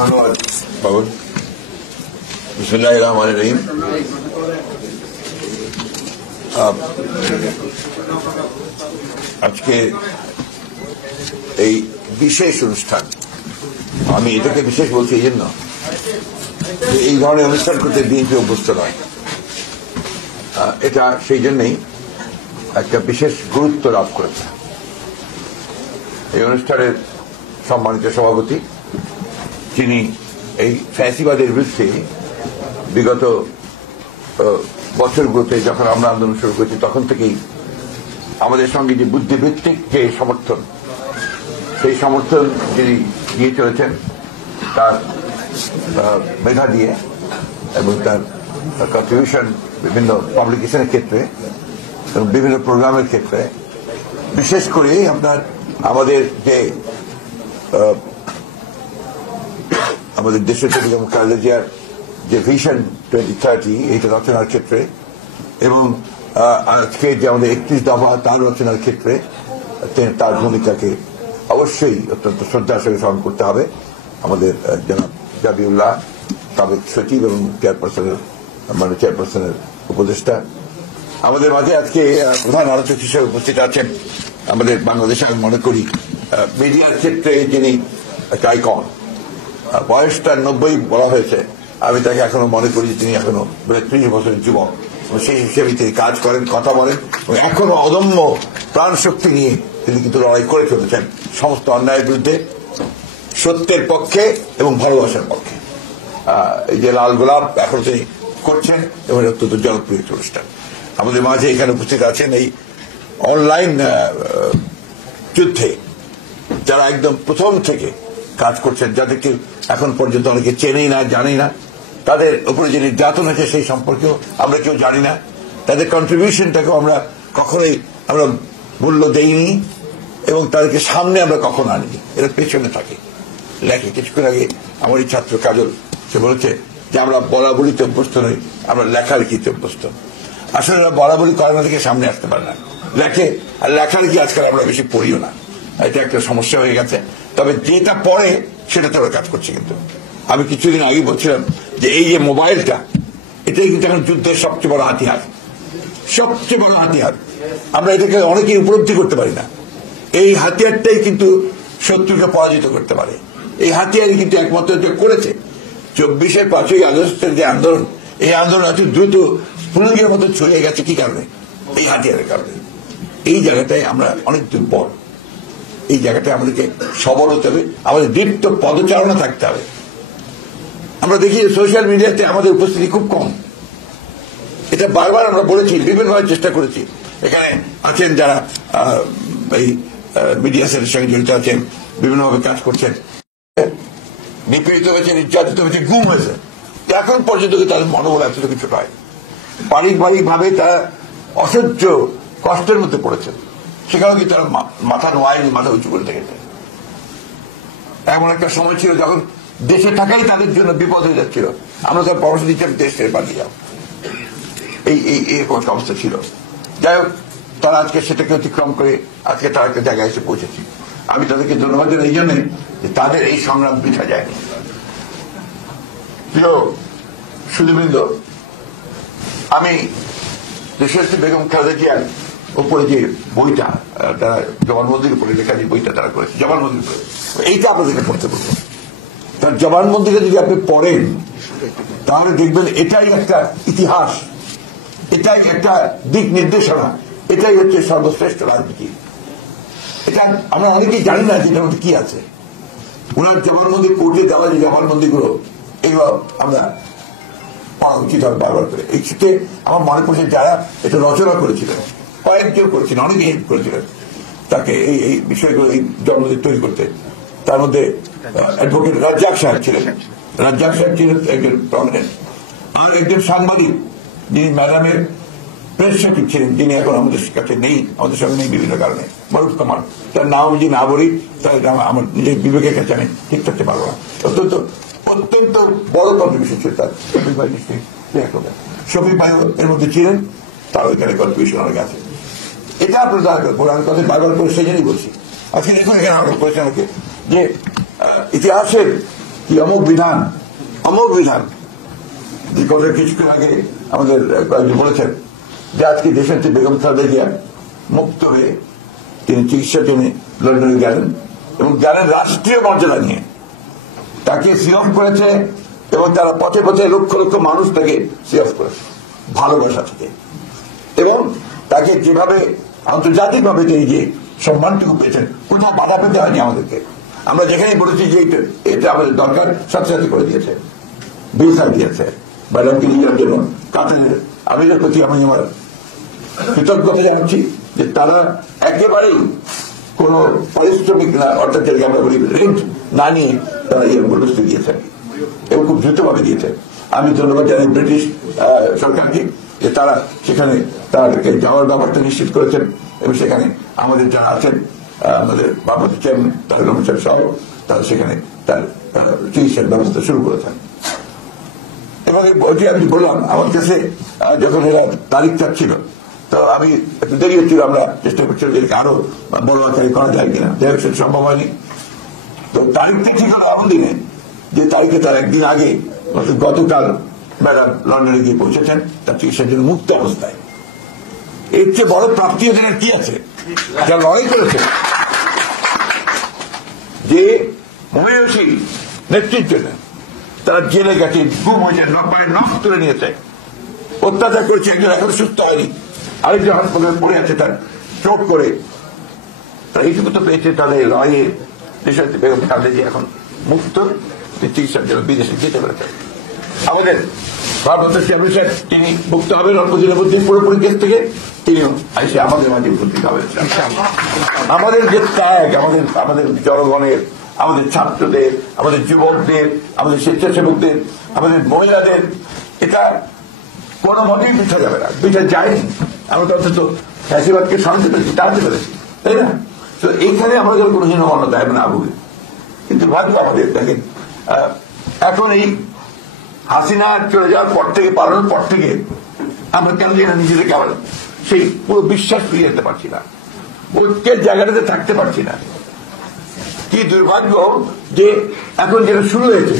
ধন্যবাদ বাবুল। বিসমিল্লাহির রহমানির রহিম। আজকে এই বিশেষ অনুষ্ঠান, আমি এটাকে বিশেষ বলছি এই জন্য এই ধরনের অনুষ্ঠান করতে বিএনপি অভ্যস্ত নয়। এটা সেই জন্যই একটা বিশেষ গুরুত্ব লাভ করেছে। এই অনুষ্ঠানের সম্মানিত সভাপতি, যিনি এই ফ্যাসিবাদের বিরুদ্ধে বিগত বছরগুলোতে যখন আমরা আন্দোলন শুরু করেছি তখন থেকেই আমাদের সঙ্গে যে বুদ্ধিভিত্তিক যে সমর্থন, সেই সমর্থন যিনি দিয়ে চলেছেন তার মেধা দিয়ে এবং তার কন্ট্রিবিউশন বিভিন্ন পাবলিকেশনের ক্ষেত্রে এবং বিভিন্ন প্রোগ্রামের ক্ষেত্রে, বিশেষ করে আপনার আমাদের যে আমাদের দেশের বেগম খালেদা জিয়ার যে ভিশন 2030 এইটা রচনার ক্ষেত্রে এবং আজকে যে আমাদের 31 দফা তার রচনার ক্ষেত্রে তার ভূমিকাকে অবশ্যই অত্যন্ত শ্রদ্ধার সঙ্গে স্মরণ করতে হবে। আমাদের জনাব জাবিউল্লাহ, সাবেক সচিব এবং চেয়ারপারসনের উপদেষ্টা, আমাদের মাঝে আজকে প্রধান আলোচক হিসেবে উপস্থিত আছেন আমাদের বাংলাদেশে আমি মনে করি মিডিয়ার ক্ষেত্রে যিনি একটা আইকন। বয়সটা 90 বলা হয়েছে, আমি তাকে এখনো মনে করি তিনি এখনো 30 বছরের যুবক। সেই হিসেবে তিনি কাজ করেন, কথা বলেন এবং এখনো অদম্য প্রাণ শক্তি নিয়ে তিনি কিন্তু লড়াই করে চলেছেন সমস্ত অন্যায়ের বিরুদ্ধে, সত্যের পক্ষে এবং ভালোবাসার পক্ষে। এই যে লাল গোলাপ এখনো তিনি করছেন এবং অত্যন্ত জনপ্রিয় অনুষ্ঠান। আমাদের মাঝে এখানে উপস্থিত আছেন এই অনলাইন যুদ্ধে যারা একদম প্রথম থেকে কাজ করছেন, যাদেরকে এখন পর্যন্ত অনেকে চেনেই না, জানেই না, তাদের উপরে যে নির্যাতন হয়েছে সেই সম্পর্কেও আমরা কেউ জানি না, তাদের কন্ট্রিবিউশনটাকেও আমরা কখনোই আমরা মূল্য দেইনি এবং তাদেরকে সামনে আমরা কখনো আনিনি, এরা পেছনে থাকে লেখে। কিছুক্ষণ আগে আমার এই ছাত্র কাজল সে বলেছে যে আমরা বলা বলিতে অভ্যস্ত নই, আমরা লেখালেখিতে অভ্যস্ত। আসলে ওরা বলা বলি করে না থেকে সামনে আসতে পারে না, লেখে। আর লেখালেখি আজকাল আমরা বেশি পড়িও না, এটা একটা সমস্যা হয়ে গেছে। তবে যেটা পড়ে সেটাতে ওরা কাজ করছে। কিন্তু আমি কিছুদিন আগে বলছিলাম যে এই যে মোবাইলটা, এটাই কিন্তু এখন যুদ্ধের সবচেয়ে বড় হাতিয়ার, সবচেয়ে বড় হাতিয়ার। আমরা এটাকে অনেকেই উপলব্ধি করতে পারি না। এই হাতিয়ারটাই কিন্তু শত্রুকে পরাজিত করতে পারে। এই হাতিয়ারই কিন্তু একমাত্র যে করেছে 24-এর 5ই আগস্টের যে আন্দোলন, এই আন্দোলন এত দ্রুত স্ফুলিঙ্গের মতো ছড়িয়ে গেছে কি কারণে? এই হাতিয়ারের কারণে। এই জায়গাটায় আমরা অনেক দুর্বল। এই জায়গাটায় আমাদেরকে সবল হতে হবে, আমাদের দীপ্ত পদচারণা থাকতে হবে। আমরা দেখি সোশ্যাল মিডিয়াতে আমাদের উপস্থিতি খুব কম, এটা বারবার আমরা বলেছি, বিভিন্নভাবে চেষ্টা করেছি। এখানে আছেন যারা এই মিডিয়া সেলের সঙ্গে জড়িত আছেন, বিভিন্নভাবে কাজ করছেন, নিপীড়িত হয়েছে, নির্যাতিত হয়েছে, গুম হয়েছে, এখন পর্যন্ত তাদের মনোবল এতটুকু ছোট হয়। পারিবারিক ভাবে তারা অসহ্য কষ্টের মধ্যে পড়েছে, সেখানে কি তারা মাথা নোয়ায়নি, মাথা উঁচু করে দেখেছে। এমন একটা সময় ছিল যখন দেশে থাকাই তাদের জন্য বিপদ হয়ে যাচ্ছিল, আমরা তার পরামর্শ দিচ্ছিলাম দেশ ছেড়ে পালিয়ে যাও, এইরকম একটা অবস্থা ছিল। যাই হোক, তারা আজকে সেটাকে অতিক্রম করে আজকে তারা একটা জায়গায় এসে পৌঁছেছে। আমি তাদেরকে ধন্যবাদ জানাই এই জন্যে যে তাদের এই সংগ্রাম পিছা যায়নি। প্রিয় সুধীবৃন্দ, আমি দেশের বেগম খালেদা জিয়ার উপরে যে বইটা, তারা জবানবন্দির উপরে লেখা যে বইটা তারা করেছে, জবানবন্দির উপরে, এইটা আপনাদেরকে পড়তে বলবো। তার জবানবন্দিটা যদি আপনি পড়েন তাহলে দেখবেন এটাই একটা ইতিহাস, এটাই একটা দিক নির্দেশনা, এটাই হচ্ছে সর্বশ্রেষ্ঠ রাজনীতি। এটা আমরা অনেকেই জানি না যে এটার মধ্যে কি আছে। ওনার জবানবন্দি, কোর্টে দেওয়া যে জবানবন্দিগুলো, এগুলো আমরা পড়া উচিত হবে বারবার করে। এই ক্ষেত্রে আমার মনে পড়ছে যারা এটা রচনা করেছিলেন, কয়েকজন করেছিলেন, অনেকে হেল্প করেছিলেন তাকে এই বিষয়গুলো, এই জবানবন্দি তৈরি করতে। তার মধ্যে অ্যাডভোকেট রাজ্জাক সাহেব ছিলেন, রাজ্জাক সাহেব ছিলেন একজন প্রমিনেন্ট। আর একজন সাংবাদিক যিনি ম্যাডামের প্রেস সচিব ছিলেন, যিনি এখন আমাদের কাছে নেই, আমাদের সঙ্গে নেই বিভিন্ন কারণে, মারুফ কামাল। তার নাম যদি না বলি তাহলে আমার নিজের বিবেকের কাছে আমি ঠিক থাকতে পারবো না। অত্যন্ত অত্যন্ত বড় কন্ট্রিবিউশন ছিল তার। শফিক ভাই নিশ্চয়ই শফিক ভাই এর মধ্যে ছিলেন, তার ওইখানে কন্ট্রিবিউশন অনেক আছে। এটা আপনার আমি কথা বারবার করে সেই জন্যই বলছি। আজকে দেখুন এখানে আমরা বলেছেন যে ইতিহাসের কি অমোঘ বিধান, অমোঘ বিধান। যে কথা কিছুক্ষণ আগে আমাদের কয়েকজন বলেছেন যে আজকে দেশের বেগম খালেদা জিয়া মুক্ত হয়ে তিনি চিকিৎসার জন্য লন্ডনে গেলেন এবং গেলেন রাষ্ট্রীয় মর্যাদা নিয়ে। তাকে সিঅফ করেছে এবং তারা পথে পথে লক্ষ লক্ষ মানুষ তাকে সিঅফ করেছে ভালোবাসা থেকে, এবং তাকে যেভাবে আন্তর্জাতিকভাবে তিনি যে সম্মানটুকু পেয়েছেন কোথাও বাধা পেতে হয়নি আমাদেরকে। আমরা যেখানে বলেছি যে এটা আমাদের দরকার সাথে সাথে করে দিয়েছে, ভিসা দিয়েছে ম্যাডামকে নেওয়ার জন্য কাতারের আমিরের প্রতি আমি আমার কৃতজ্ঞতা জানাচ্ছি যে তারা একেবারেই কোন পারিশ্রমিক না, অর্থাৎ যেটাকে আমরা বলি রেন্ট না নিয়ে তারা এই বন্দোবস্ত দিয়েছেন এবং খুব দ্রুতভাবে দিয়েছেন। আমি ধন্যবাদ জানাই ব্রিটিশ সরকারকে যে তারা সেখানে তাদেরকে যাওয়ার ব্যাপারটা নিশ্চিত করেছেন এবং সেখানে আমাদের যারা আছেন আমাদের বাংলাদেশ চেয়ারম্যান তারেক রহমান সাহেব সহ তারা সেখানে তার চিকিৎসার ব্যবস্থা শুরু করেছেন। এবং ওইটি আমি বললাম আমার কাছে যখন এরা তারিখ চাচ্ছিল তো আমি একটু দেরি হচ্ছিল, আমরা চেষ্টা করছিলাম যে আরো বড় আকারে করা যায় কিনা, যাই হোক সেটা সম্ভব হয়নি। তো তারিখটা ঠিক হলো এমন দিনে যে তারিখে তার একদিন আগে গতকাল ম্যাডাম লন্ডনে গিয়ে পৌঁছেছেন তার চিকিৎসার জন্য মুক্ত অবস্থায়। এর চেয়ে বড় প্রাপ্তি এদের কি আছে? যা লড়াই করেছে, যে মহিষী নেতৃত্বে তারা জেলে গেছে, গুম হয়েছে, নখ তুলে নিয়েছে, অত্যাচার করেছে, একজন এখন সুস্থ হয়নি, আরেকজন হাসপাতালে পড়ে আছে তার চোট করে। তারা এইটুকু তো পেয়েছে তাদের লড়াইয়ে দেশের বেগম খালেদা জিয়া এখন মুক্ত, চিকিৎসার জন্য বিদেশে যেতে পেরেছে। আমাদের ভারপ্রাপ্ত চেয়ারম্যান সাহেব তিনি মুক্ত হবেন অল্প দিনের মধ্যে পুরোপুরি কেস থেকে, তিনিও এসে আমাদের মাঝে উপস্থিত হবেন। আমাদের যে ত্যাগ, আমাদের জনগণের, আমাদের ছাত্রদের, আমাদের যুবকদের, আমাদের স্বেচ্ছাসেবকদের, আমাদের মহিলাদের, এটা কোনো মতেই পিঠা যাবে না, পিঠা যায়নি। আমরা তো অন্তত ফ্যাসিবাদকে শান্তি পেয়েছি, টানতে পেরেছি, তাই না? তো এইখানে আমরা যেন কোনো হীনমন্যতা না ভুগি। কিন্তু ভাবি আমাদের দেখেন এখন এই হাসিনা চলে যাওয়ার পর থেকে, পালানোর পর থেকে আমরা কেন যেন নিজেদেরকে আবার সেই পুরো বিশ্বাস ফিরিয়ে যেতে পারছি না, ঐক্যের জায়গাটাতে থাকতে পারছি না। কি দুর্ভাগ্য যে এখন যেটা শুরু হয়েছে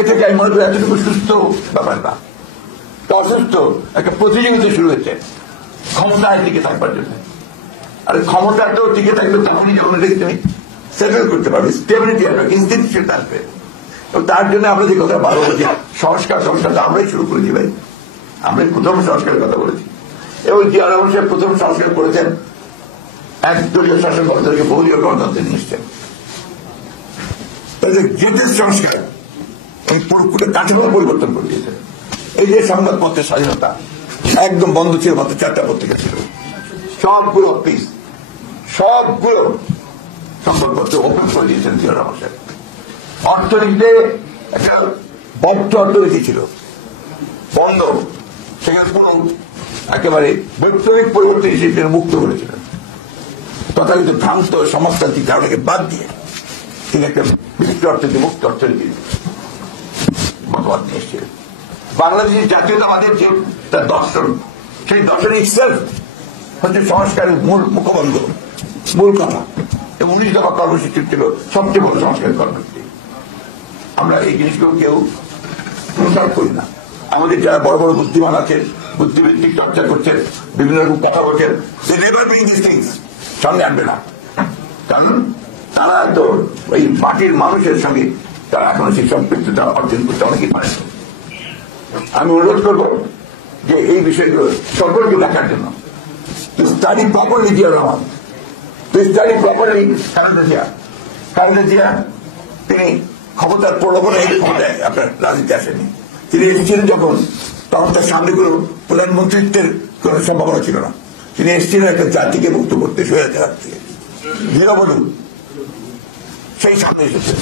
এটাকে আমি মনে করি এতটুকু সুস্থ ব্যাপার না, অসুস্থ একটা প্রতিযোগিতা শুরু হয়েছে ক্ষমতায় টিকে থাকবার জন্য। আর ক্ষমতাটাও টিকে থাকবে তখনই যখন তুমি সেটেল করতে পারবে, স্টেবিলিটি আসবে, ইনস্টিটিউশন আসবে। এবং তার জন্য আমরা যে কথা বারো বলছি সংস্কার আমরাই শুরু করেছি ভাই, আমরাই প্রথম সংস্কারের কথা বলেছি। এবং জিয়া রহমান সাহেব প্রথম সংস্কার করেছেন, একদলীয় শাসন ব্যবস্থাকে বহুদলীয় গণতন্ত্রে নিয়ে এসছেন। তাদের গ্রেটেস্ট সংস্কার এই পুরো কাঠামো পরিবর্তন করে দিয়েছেন। এই যে সংবাদপত্রের স্বাধীনতা একদম বন্ধ ছিল, মাত্র 4টা পত্রিকা ছিল, সবগুলো অফিস, সবগুলো সংবাদপত্র ওপেন করে দিয়েছেন জিয়া রহমান সাহেব। অর্থনীতিতে একটা বদ্ধ অর্থনীতি ছিল, বন্ধ, সেখানে কোন একেবারে বৈপ্লবিক পরিবর্তন হিসেবে মুক্ত করেছিলেন। তথাকথিত ভ্রান্ত সমাজতান্ত্রিক ধারণাকে বাদ দিয়ে তিনি একটা বিচিত্র অর্থনীতি, মুক্ত অর্থনীতি মতবাদ নিয়ে এসেছিলেন। বাংলাদেশের জাতীয়তাবাদের যে তার দর্শন, সেই দর্শন ইটসেলফ হচ্ছে সংস্কারের মূল মুখবন্ধ, মূল কথা। এবং 19 দফা কর্মসূচি ছিল সবচেয়ে বড় সংস্কার কর্মসূচি। আমরা এই জিনিসগুলো কেউ প্রচার করি না। আমাদের যারা বড় বড় বুদ্ধিমান আছেন, বুদ্ধিভিত্তিক চর্চা করছেন, বিভিন্ন রকম কথা বলছেন, সামনে আনবে না, কারণ তারা তো ওই পার্টির মানুষের সঙ্গে তারা এখনো সেই সম্পৃক্ততা অর্জন করতে অনেকেই পারে। আমি অনুরোধ করবো যে এই বিষয়গুলো সকলকে দেখার জন্য study properly Zia Rahman, study properly Khaleda Zia তিনি ক্ষমতার প্রলোভনে ক্ষমতায় আপনার রাজনীতি আসেনি। তিনি এসেছিলেন যখন, তখন তার সামনে কোনো প্রধানমন্ত্রিত্বের কোন সম্ভাবনা ছিল না। তিনি এসেছিলেন একটা জাতিকে মুক্ত করতে, স্বৈরাচার হাত থেকে, দীনবন্ধু সেই সামনে এসেছেন।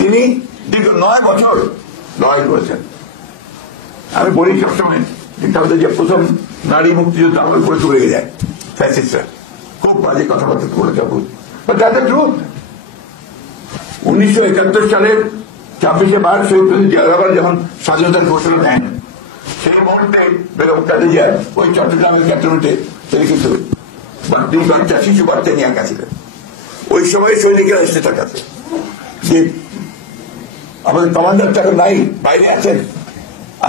তিনি দীর্ঘ 9 বছর লড়াই করেছেন। আমি বলি সবসময় যে খালেদা জিয়া প্রথম নারী মুক্তিযুদ্ধ আমার উপরে চলে যায়, ফ্যাসিস্টরা খুব বাজে কথাবার্তা বলে যাবো, বাট দ্যাটস দ্য ট্রুথ। 1971 সালের 26শে মার্চ শহীদ প্রেসিডেন্ট জিয়া রহমান যখন স্বাধীনতার ঘোষণা দেন, সেই মুহূর্তে বেগম খালেদা জিয়া ওই চট্টগ্রামের ক্যান্টনমেন্টে তিনি কিন্তু 2 বাচ্চা, শিশু বাচ্চা নিয়ে একা ছিলেন। ওই সময় সৈনিকেরা এসে তার কাছে যে আমাদের কমান্ডার এখন নাই, বাইরে আছেন।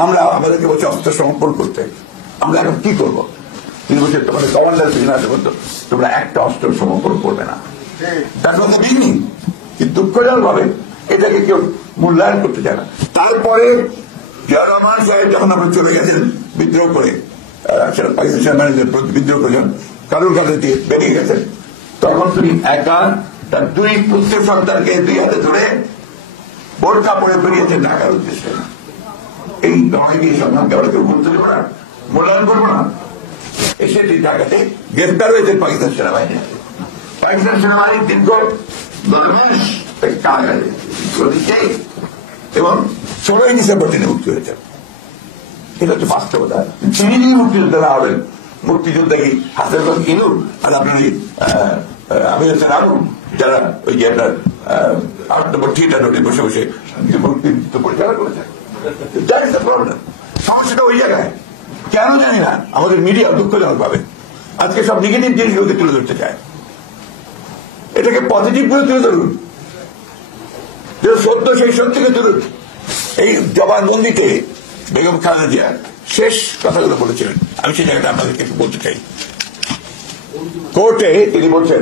আমরা আমাদেরকে বলছি অস্ত্র সমর্পণ করতে। আমরা এখন কি করবো? তিনি বলছেন তোমাদের কমান্ডার সিগনাল করতো তোমরা একটা অস্ত্র সমর্পণ করবে না। কিন্তু দুঃখজনক ভাবে এটাকে কেউ মূল্যায়ন করতে চায় না। তারপরে জিয়া রহমান সাহেব যখন আমরা চলে গেছেন বিদ্রোহ করে, পাকিস্তান বিদ্রোহ করেছেন, কারুর কাছে দিয়ে বেরিয়ে গেছেন, তখন তুমি একা তার 2 পুত্র সন্তানকে 2 হাতে ধরে বোরকা পরে বেরিয়েছেন ঢাকার উদ্দেশ্যে। এই লড়াইকে সংগ্রামকে আমরা কেউ বলতে দেবো না, মূল্যায়ন করবো না। এসে ঢাকাতে গ্রেফতার হয়েছেন পাকিস্তান সেনাবাহিনী। পাকিস্তান সেনাবাহিনী দীর্ঘ 10 মাস কারাগারে এবং 16ই ডিসেম্বর তিনি মুক্তি হয়েছেন। এটা হচ্ছে বাস্তবতা। তিনি মুক্তিযোদ্ধা না হবেন, মুক্তিযোদ্ধা কি হাসিনাবাদ কিনুন আর আপনার আমি হচ্ছেন আলম, যারা ওই যে আপনার 8 নম্বর থিয়েটার রোডে বসে বসে মুক্তিযুদ্ধ পরিচালনা করেছেন। সমস্যাটা ওই জায়গায় কেন জানি না, আমাদের মিডিয়া দুঃখজনক ভাবে আজকে সব নেগেটিভ জিনিসগুলোকে তুলে ধরতে চায়। এটাকে পজিটিভ করে তুলে ধরুন, যে সত্য সেই সত্যকে তুলুন। এই জবানবন্দিতে বেগম খালেদা জিয়া শেষ কথাগুলো বলেছিলেন, আমি সেই জায়গাটা আপনাদেরকে একটু বলতে চাই। কোর্টে তিনি বলছেন,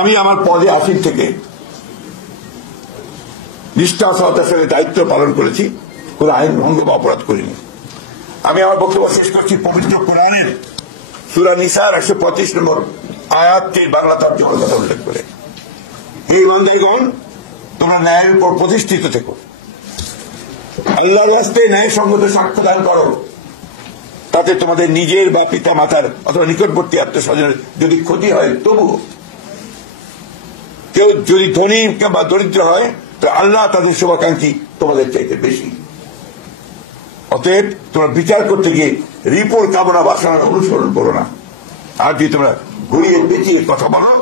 আমি আমার পদে আসীন থেকে নিষ্ঠা সহতার সঙ্গে দায়িত্ব পালন করেছি, কোন আইন ভঙ্গ বা অপরাধ করিনি। আমি আমার বক্তব্য শেষ করছি পবিত্র কোরআনের সূরা নিসার 125 নম্বর আয়াতটির বাংলা তর্জমার কথা উল্লেখ করে, হে ইমানদারগণ, তোমরা ন্যায়ের উপর প্রতিষ্ঠিত থেকো, আল্লাহর রাস্তায় ন্যায়সঙ্গত সাক্ষ্য দান করো, তাতে তোমাদের নিজের বা পিতা মাতার অথবা নিকটবর্তী আত্মীয়স্বজনের যদি ক্ষতি হয়, তবু কেউ যদি ধনী বা দরিদ্র হয়, তো আল্লাহ তাদের শুভাকাঙ্ক্ষী তোমাদের চাইতে বেশি। অতএব তোমরা বিচার করতে গিয়ে রিপোর্ট কামনা বাসনার অনুসরণ করো না। আর যদি তোমরা ঘুরিয়ে পেঁচিয়ে কথা বলো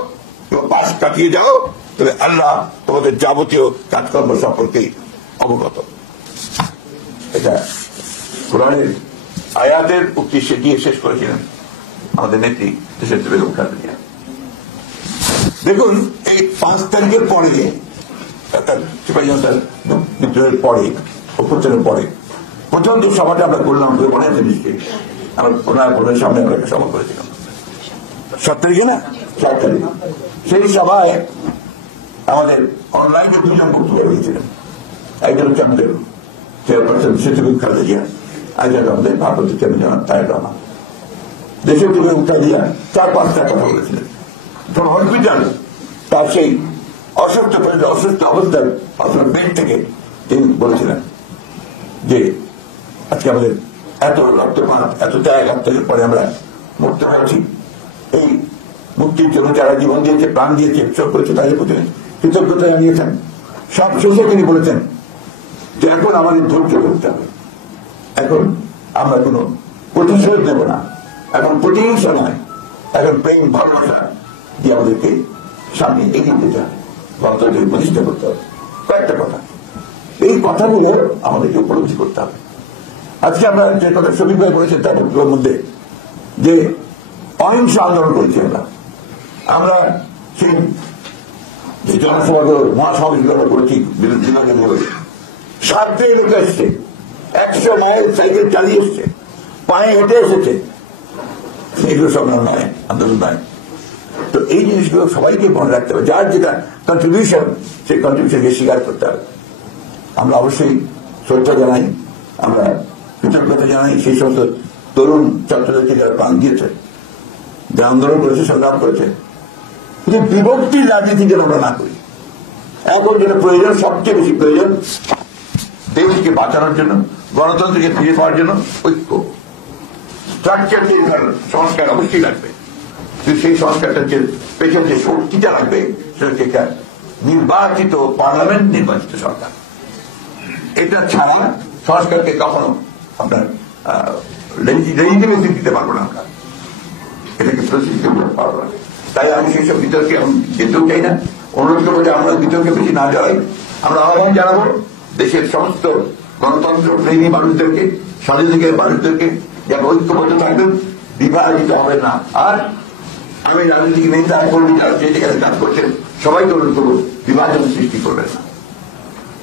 এবং পাশ কাটিয়ে যাও, তবে আল্লাহ তোমাদের যাবতীয় কাজকর্ম সম্পর্কে অবগত। এটা কোরআনের আয়াতের উক্তি দিয়ে শেষ করেছিলেন আমাদের নেত্রী দেশের বেগম খালেদা জিয়া। দেখুন, এই 5 তারিখের পরে, সিপাহীজনতার বিদ্রোহের পরে, অভ্যুত্থানের পরে প্রথম যে সভাটা আমরা করলাম, মনে আছে নিশ্চয়ই, আমরা ওনার সামনে আমরা একটা সভা করেছিলাম 7 তারিখে না, 7 তারিখ। সেই সভায় আমাদের অনলাইনে 2 জন বক্তব্য দিয়েছিলেন। একজন হচ্ছে আমাদের চেয়ারপারসন বেগম খালেদা জিয়া, একজন আমাদের ভারপ্রাপ্ত চেয়ারম্যান তারেক রহমান। দেশের থেকে উঠা দিয়া 4-5টা কথা বলেছিলেন। তখন হসপিটাল তার সেই অসুস্থ অবস্থায় আপনার বেড থেকে তিনি বলেছিলেন যে আজকে আমাদের এত রক্তপাত, এত ত্যাগ, আত্মীয়ের পরে আমরা মুক্ত হয়েছি। এই মুক্তির জন্য যারা জীবন দিয়েছে, প্রাণ দিয়েছে, উৎসব করেছে, তাদের প্রতি কৃতজ্ঞতা জানিয়েছেন। সব শেষে তিনি বলেছেন যে এখন আমাদের ধৈর্য ধরতে হবে, এখন আমরা কোনো প্রতিশোধ দেব না, এখন প্রতিহিংসা নয়, এখন প্রেম ভালোবাসা দিয়ে আমাদেরকে সামনে এগিয়ে যেতে হবে, গণতন্ত্রের প্রতিষ্ঠা করতে হবে। কয়েকটা কথা, এই কথাগুলো আমাদেরকে উপলব্ধি করতে হবে। আজকে আমরা যে কথা শফিক ভাই বলেছেন তার মধ্যে যে অহিংস আন্দোলন করেছি, আমরা সেই যে জনসভাগুলো, মহাসমাবেশগুলো করেছি, বিরোধী 7 দিন লোক এসছে, 100 মাইল সাইকেল চালিয়ে এসছে, পায়ে হেঁটে এসেছে। এগুলো সব নয়, আন্দোলন নয়। তো এই জিনিসগুলো সবাইকে মনে রাখতে হবে, যার যেটা কন্ট্রিবিউশন, সেই কন্ট্রিবিউশনকে স্বীকার করতে হবে। আমরা অবশ্যই শ্রদ্ধা জানাই, আমরা কৃতজ্ঞতা জানাই সেই সমস্ত তরুণ ছাত্রদেরকে যারা প্রাণ দিয়েছে, যারা আন্দোলন করেছে, সংগ্রাম করেছে। কিন্তু বিভক্তির রাজনীতি যেন আমরা না করি। এখন যেটা প্রয়োজন, সবচেয়ে বেশি প্রয়োজন দেশকে বাঁচানোর জন্য, গণতন্ত্রকে ফিরে পাওয়ার জন্য ঐক্য, স্ট্রাকচার সংস্কার অবশ্যই লাগবে। কিন্তু সেই সংস্কারটার যে পেছনে যে শক্তিটা লাগবে, সেটা হচ্ছে একটা নির্বাচিত পার্লামেন্ট, নির্বাচিত সরকার। এটা ছাড়া সংস্কারকে কখনো আপনার লেজিটিমেসি দিতে পারবো না, আমরা এটাকে প্রতিষ্ঠিত করতে পারবো না। তাই আমি সেই সব বিতর্কে যেতেও চাই না। অনুরোধ করবো যে আমরা বিতর্কে বেশি না জড়াই। আমরা আহ্বান জানাবো দেশের সমস্ত গণতন্ত্র প্রেমী মানুষদেরকে, স্বাধীনতার মানুষদেরকে যারা ঐক্যবদ্ধ থাকবেন, বিভাজিত হবে না। আর আমি রাজনীতিক নেতা কর্মী যারা যে জায়গায় কাজ করছেন সবাইকে অনুরোধ করবো, বিভাজন সৃষ্টি করবেন না।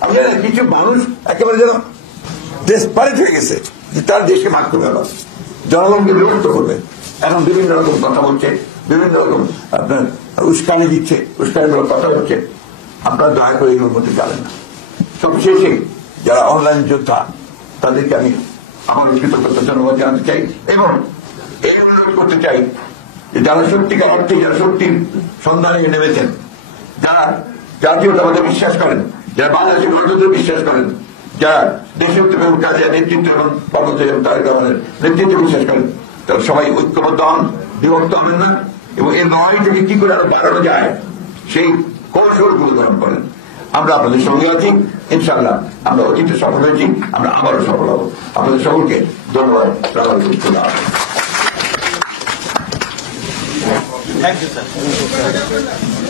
আমি জানি কিছু মানুষ একেবারে যেন ডেসপারেট হয়ে গেছে যে তার দেশকে ভাগ করে গেল, জনগণকে বিভক্ত করবে। এখন বিভিন্ন রকম কথা বলছে, বিভিন্ন রকম আপনার উস্কানি দিচ্ছে, উস্কানিমূলক কথা হচ্ছে। আপনারা দয়া করে এগুলোর মধ্যে যাবেন না। সবশেষে যারা অনলাইন যোদ্ধা তাদেরকে আমি আমার কৃতজ্ঞতা ধন্যবাদ জানাতে চাই এবং এই অনুরোধ করতে চাই যে যারা সত্যিকার অর্থে, যারা সত্যির সন্ধানে নেমেছেন, যারা জাতীয়তাবাদে বিশ্বাস করেন, যারা বাংলাদেশের গণতন্ত্রে বিশ্বাস করেন, যারা দেশপ্রেম এবং কাজের নেতৃত্ব এবং বাংলাদেশ এবং তারেক রহমানের নেতৃত্বে বিশ্বাস করেন, তারা সবাই ঐক্যবদ্ধ হন, বিভক্ত হবেন না এবং এই লড়াইটাকে কি করে আরো বাড়ানো যায় সেই কৌশলগুলো গ্রহণ করেন। আমরা আপনাদের সঙ্গে আছি, ইনশাআল্লাহ আমরা অতীতে সফল হয়েছি, আমরা আবারও সফল হব। আপনাদের সকলকে ধন্যবাদ।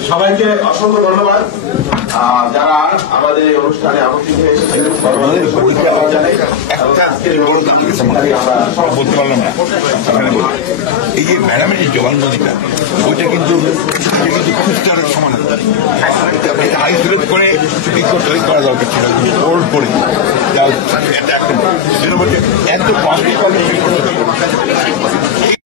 সবাইকে অসংখ্য ধন্যবাদ যারা আমাদের এই অনুষ্ঠানে আমন্ত্রিত হয়েছেন। বলতে পারলাম না, এই যে ম্যাডামের যে জবানবন্দিটা ওইটা কিন্তু খুচরার সমান আইসোলেট করে করা দরকার ছিল, হোল্ড করে এত কষ্ট